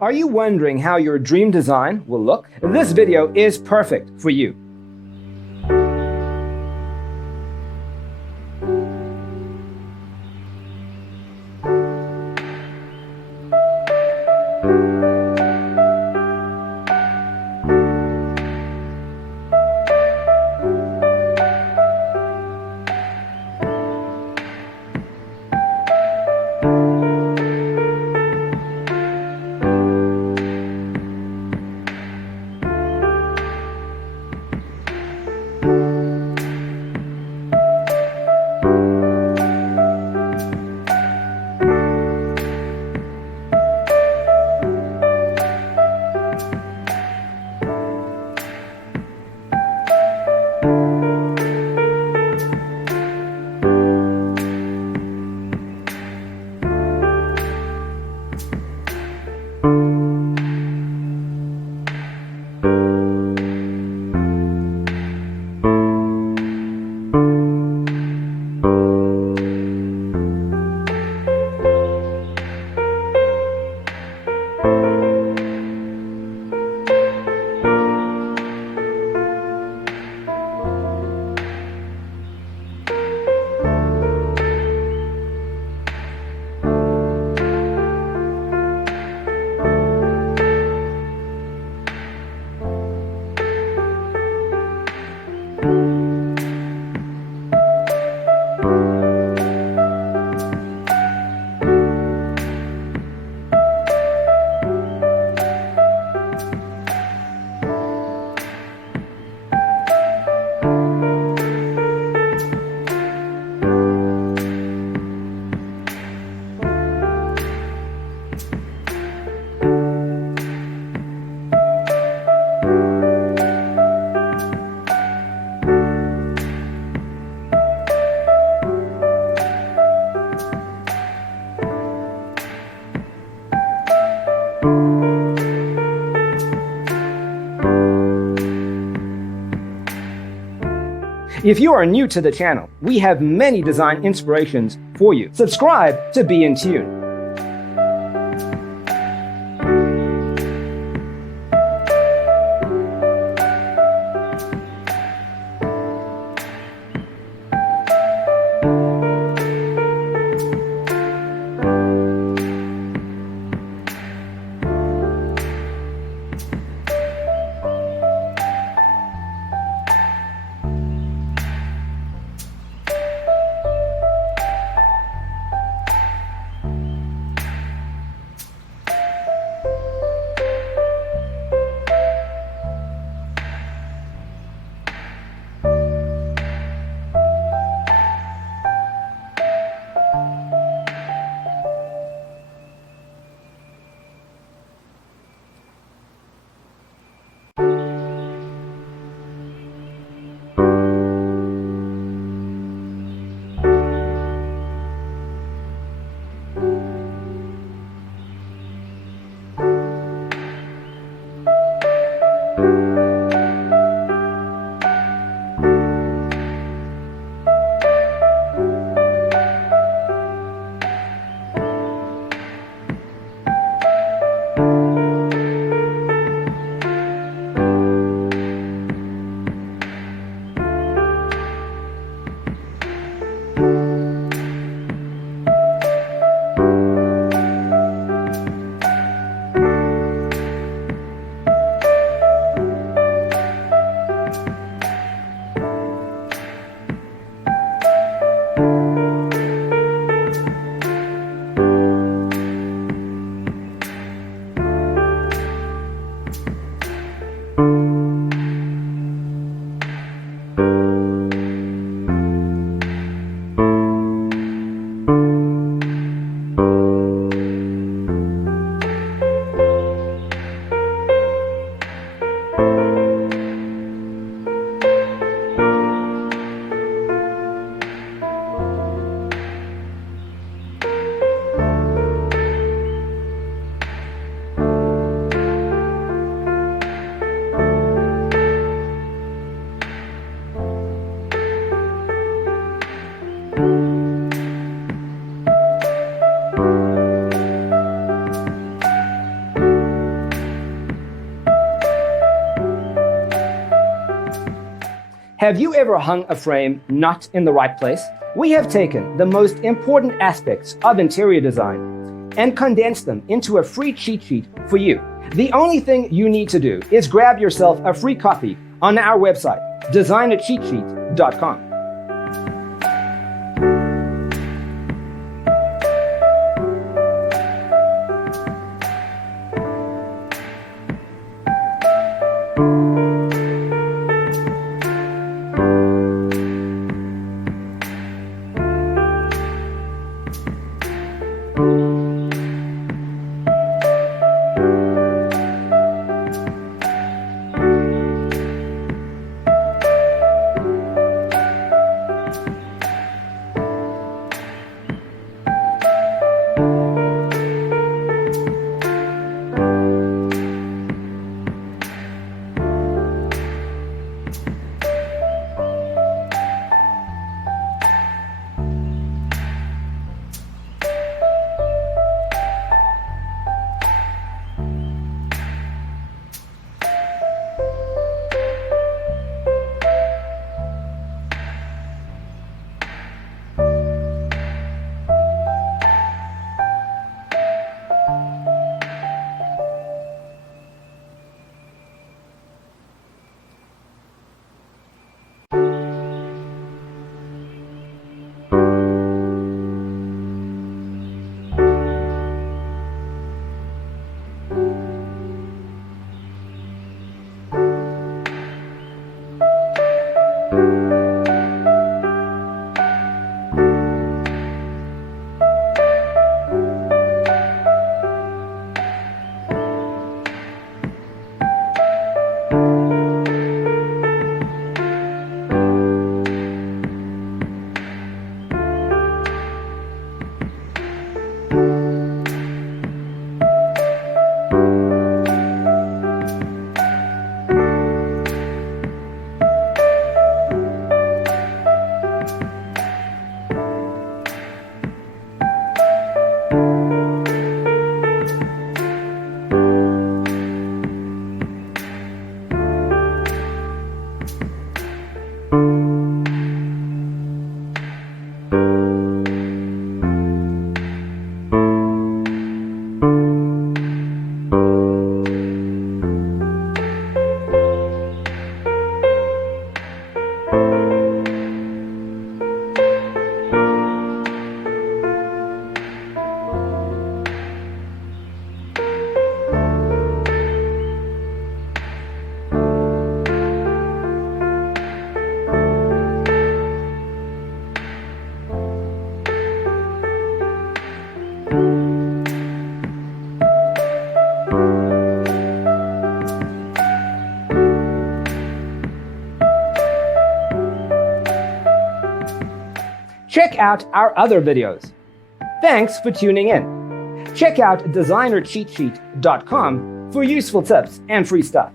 Are you wondering how your dream design will look? This video is perfect for you. If you are new to the channel, we have many design inspirations for you. Subscribe to be in tune. Have you ever hung a frame not in the right place? We have taken the most important aspects of interior design and condensed them into a free cheat sheet for you. The only thing you need to do is grab yourself a free copy on our website, designercheatsheet.com. Check out our other videos. Thanks for tuning in. Check out designercheatsheet.com for useful tips and free stuff.